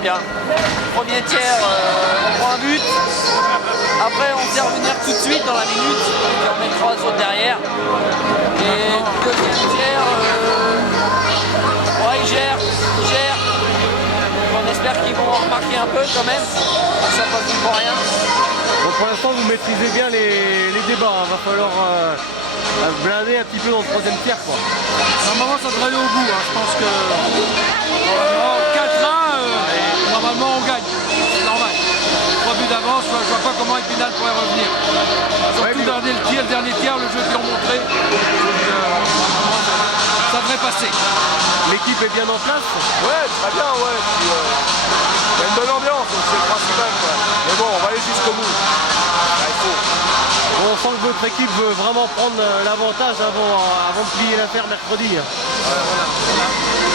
bien. Premier tiers, on prend un but. Après, on sait revenir tout de suite dans la minute. Et on met 3 autres derrière. Et deuxième tiers, ouais, ils gèrent. On espère qu'ils vont remarquer un peu quand même. Ça passe plus pour rien. Bon, pour l'instant, vous maîtrisez bien les débats. Il va falloir blinder un petit peu dans le troisième tiers, quoi. Normalement, ça devrait aller au bout. Je pense que normalement, 4-1, normalement, on gagne. C'est normal. 3 buts d'avance, je vois pas comment Épinal pourrait revenir. Surtout le dernier tiers, le jeu qu'ils ont montré. Donc, ça devrait passer. L'équipe est bien en place? Ouais, très bien, ouais. Puis, il y a une bonne ambiance, donc c'est le principal, quoi. Mais bon, on va aller jusqu'au bout. Il faut. Bon, on sent que votre équipe veut vraiment prendre l'avantage avant de plier l'affaire mercredi.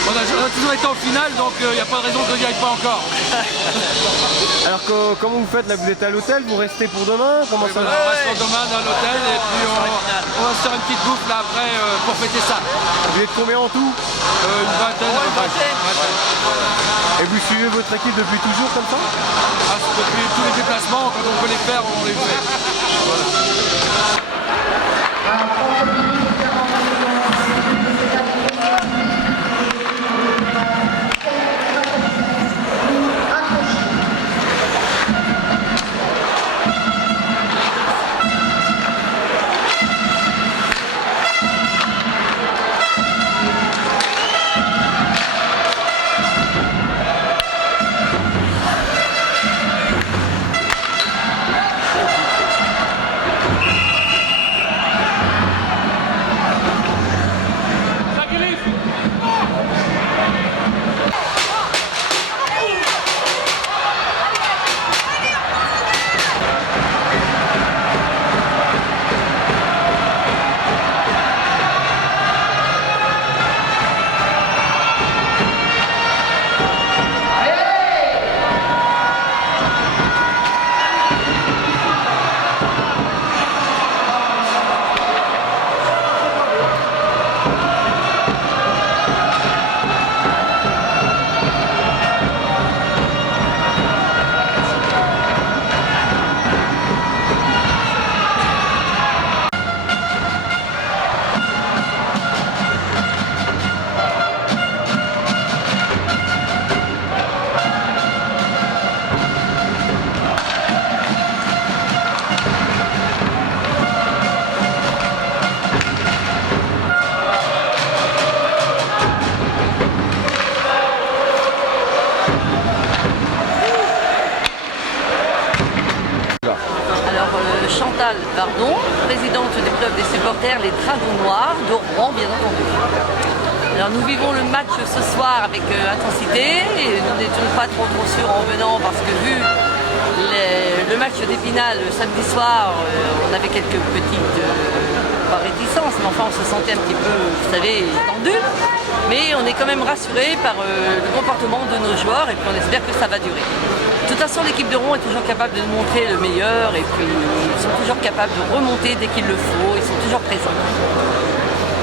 On a toujours été en finale, donc il n'y a pas de raison que je n'y aille pas encore. Alors comment vous faites là? Vous êtes à l'hôtel? Vous restez pour demain? Comment ça On reste demain à l'hôtel et puis on va se faire une petite bouffe là après pour fêter ça. Vous êtes combien en tout? Une vingtaine. Et vous suivez votre équipe depuis toujours comme ça? Depuis tous les déplacements, quand on peut les faire, on les fait. Voilà. Chantal Bardon, présidente des clubs des supporters, les Dragons Noirs de Rouen, bien entendu. Alors nous vivons le match ce soir avec intensité et nous n'étions pas trop sûrs en venant parce que vu le match d'Épinal samedi soir, on avait quelques petites pas réticences, mais enfin on se sentait un petit peu, vous savez, tendu. Mais on est quand même rassuré par le comportement de nos joueurs et puis on espère que ça va durer. De toute façon, l'équipe de Rouen est toujours capable de montrer le meilleur et puis ils sont toujours capables de remonter dès qu'il le faut, ils sont toujours présents.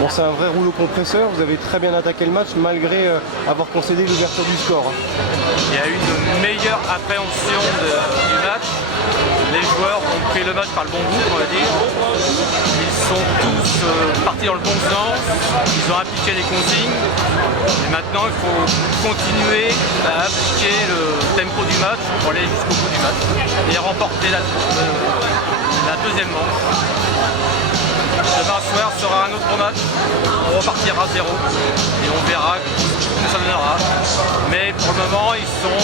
Bon, c'est un vrai rouleau compresseur, vous avez très bien attaqué le match malgré avoir concédé l'ouverture du score. Il y a eu une meilleure appréhension du match. Les joueurs ont pris le match par le bon bout, on va dire. Ils sont tous partis dans le bon sens, ils ont appliqué les consignes. Et maintenant, il faut continuer à appliquer le tempo du match pour aller jusqu'au bout du match et remporter la deuxième manche. Demain soir sera un autre match, on repartira à 0 et on verra ce que ça donnera. Mais pour le moment, ils sont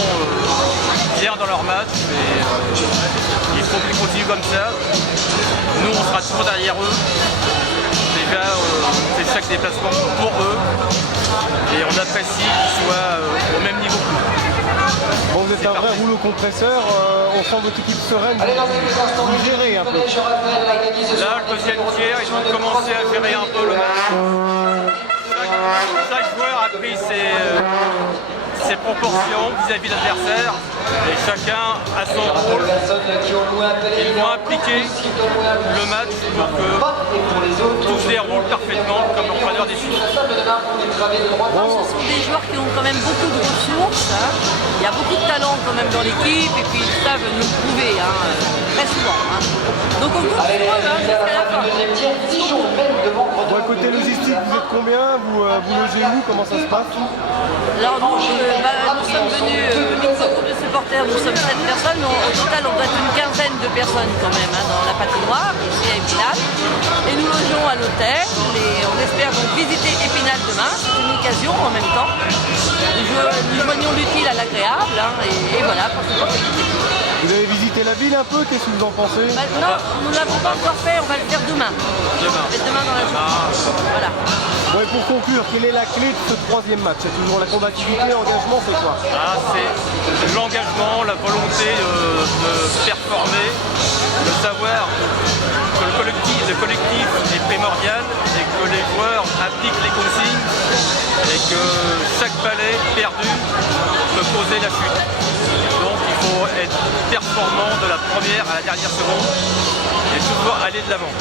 fiers dans leur match et il faut qu'ils continuent comme ça. Nous, on sera toujours derrière eux. Déjà, on fait chaque déplacement pour eux et on apprécie qu'ils soient au même niveau que nous. Bon, vous êtes un vrai rouleau compresseur, on sent votre équipe sereine, vous gérez un peu. Là, le deuxième tiers, ils ont commencé à gérer un peu le match. Chaque joueur a pris ses proportion vis-à-vis de l'adversaire et chacun a son rôle. Ils vont impliquer le match pour que tout se déroule parfaitement comme l'entraîneur décide. Ce sont des joueurs qui ont quand même beaucoup de ressources. Hein. Il y a beaucoup de talent quand même dans l'équipe et puis ils savent nous le prouver très souvent. Hein. Donc on compte sur eux jusqu'à la fin. Bon, côté logistique, vous êtes combien? Vous logez où? Comment ça se passe? Alors nous sommes venus, notre groupe de supporters, nous sommes 7 personnes, mais au total on doit être une quinzaine de personnes quand même dans la patinoire, ici à Épinal. Et nous logeons à l'hôtel et on espère donc visiter Épinal demain, c'est une occasion en même temps. Nous joignons l'utile à l'agréable et voilà pour ce l'équipe. Vous avez visité la ville un peu, qu'est-ce que vous en pensez? Non, nous ne l'avons pas encore fait, on va le faire demain. Demain dans la journée. Voilà. Bon, et pour conclure, quelle est la clé de ce troisième match? C'est toujours la combativité, l'engagement, c'est quoi? C'est l'engagement, la volonté de performer, de savoir que le collectif est primordial et que les joueurs appliquent les consignes et que chaque balai perdu peut causer la chute. Donc il faut être performant de la première à la dernière seconde et toujours aller de l'avant.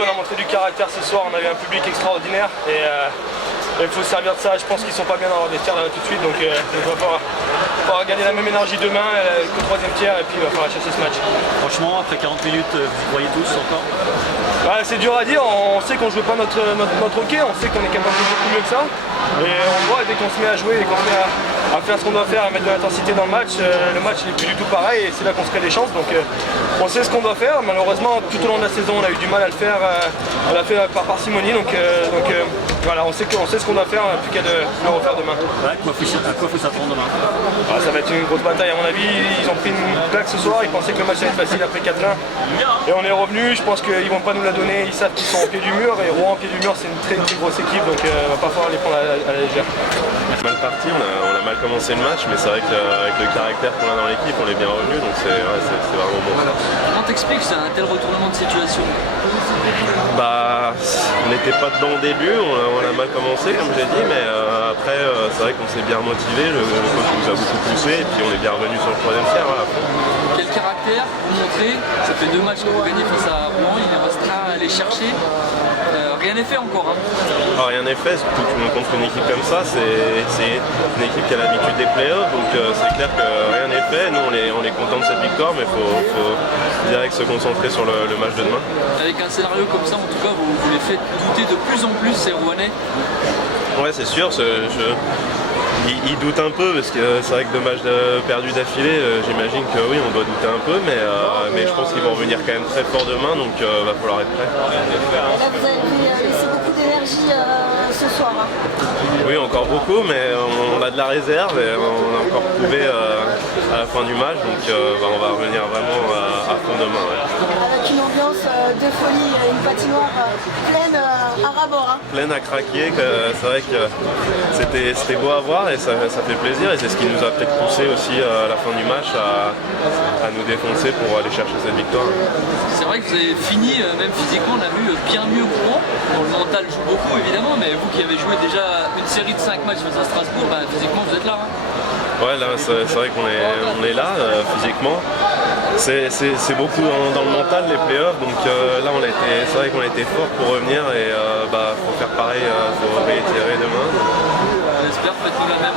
On a montré du caractère ce soir, on avait un public extraordinaire et il faut se servir de ça. Je pense qu'ils sont pas bien dans leur vestiaire là tout de suite, donc il va falloir gagner la même énergie demain qu'au troisième tiers et puis il va falloir chasser ce match. Franchement, après 40 minutes, vous croyez tous encore? Ouais, c'est dur à dire, on sait qu'on ne joue pas notre hockey, on sait qu'on est capable de beaucoup mieux que ça. Et on voit dès qu'on se met à jouer et qu'on se met à faire ce qu'on doit faire, à mettre de l'intensité dans le match n'est plus du tout pareil et c'est là qu'on se crée des chances. Donc on sait ce qu'on doit faire, malheureusement tout au long de la saison on a eu du mal à le faire, on l'a fait par parcimonie, donc voilà, on sait ce qu'on doit faire, on n'a plus qu'à le refaire demain. Ouais, à quoi faut s'attendre demain? Ça va être une grosse bataille à mon avis, ils ont pris une claque ce soir, ils pensaient que le match allait être facile après 4-1 et on est revenu, je pense qu'ils vont pas nous la donner, ils savent qu'ils sont au pied du mur et Rouen au pied du mur c'est une très grosse équipe, donc on va pas falloir les prendre à la légère. Mal parti, on a mal commencé le match, mais c'est vrai qu'avec le caractère qu'on a dans l'équipe, on est bien revenu, donc c'est vraiment bon. Comment t'expliques un tel retournement de situation? On n'était pas dedans au début, on a mal commencé, comme j'ai dit, mais après, c'est vrai qu'on s'est bien motivé, le coach nous a beaucoup poussé, et puis on est bien revenu sur le troisième tiers. Voilà. Quel caractère vous montrez? Ça fait 2 matchs que vous gagnez face à Rouen, il en reste un à aller chercher. Rien n'est fait encore. Hein. Alors, rien n'est fait, surtout contre une équipe comme ça, c'est une équipe qui a l'habitude des playoffs, donc c'est clair que rien n'est fait. Nous, on est contents de cette victoire, mais il faut direct se concentrer sur le match de demain. Avec un scénario comme ça, en tout cas, vous les faites douter de plus en plus, ces Rouennais. Ouais, c'est sûr. Ils doutent un peu parce que c'est vrai que 2 matchs perdus d'affilée, j'imagine que oui, on doit douter un peu, mais je pense qu'ils vont revenir quand même très fort demain, donc va falloir être prêt. Là, vous avez laissé beaucoup d'énergie ce soir. Hein. Oui, encore beaucoup, mais on a de la réserve et on a encore prouvé à la fin du match, donc on va revenir vraiment à fond demain. Ouais. Avec une ambiance de folie, une patinoire pleine à ras-bord. Hein. Pleine à craquer, c'est vrai que c'était beau à voir et ça fait plaisir, et c'est ce qui nous a peut-être poussé aussi à la fin du match à nous défoncer pour aller chercher cette victoire. C'est vrai que vous avez fini, même physiquement, on a vu bien mieux que Rouen. Bon, le mental joue beaucoup évidemment, mais vous qui avez joué déjà une série de 5 matchs face à Strasbourg, physiquement vous êtes là. Hein. Ouais, là c'est vrai qu'on est là physiquement. C'est beaucoup dans le mental les playoffs, donc là c'est vrai qu'on a été fort pour revenir et faut faire pareil, faut réitérer demain. J'espère que faites-vous la même.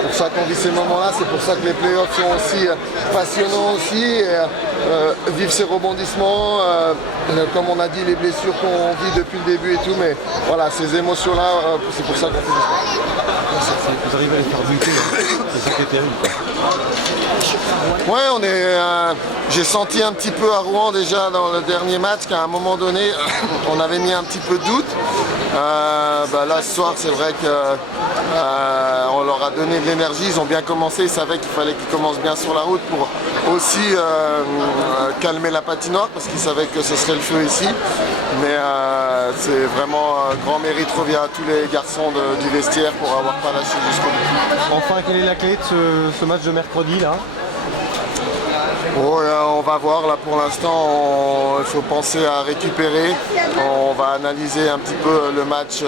C'est pour ça qu'on vit ces moments-là, c'est pour ça que les playoffs sont aussi passionnants aussi, et, vivre ces rebondissements, comme on a dit, les blessures qu'on vit depuis le début et tout, mais voilà, ces émotions-là, c'est pour ça qu'on fait du sport. Vous arrivez à les faire buter, c'est ça qui est terrible. Ouais, j'ai senti un petit peu à Rouen déjà dans le dernier match qu'à un moment donné, on avait mis un petit peu de doute. Là ce soir c'est vrai qu'on leur a donné de l'énergie, ils ont bien commencé, ils savaient qu'il fallait qu'ils commencent bien sur la route pour aussi calmer la patinoire parce qu'ils savaient que ce serait le feu ici. Mais c'est vraiment un grand mérite revient à tous les garçons du vestiaire pour avoir pas lâché jusqu'au bout. Enfin, quelle est la clé de ce match de mercredi là? Oh, on va voir, là pour l'instant il faut penser à récupérer. On va analyser un petit peu le match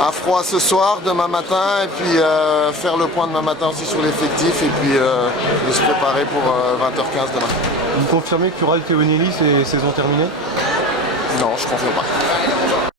à froid ce soir, demain matin, et puis faire le point demain matin aussi sur l'effectif, et puis de se préparer pour 20h15 demain. Vous confirmez que Ural Théonelli c'est saison terminée? Non, je ne confirme pas.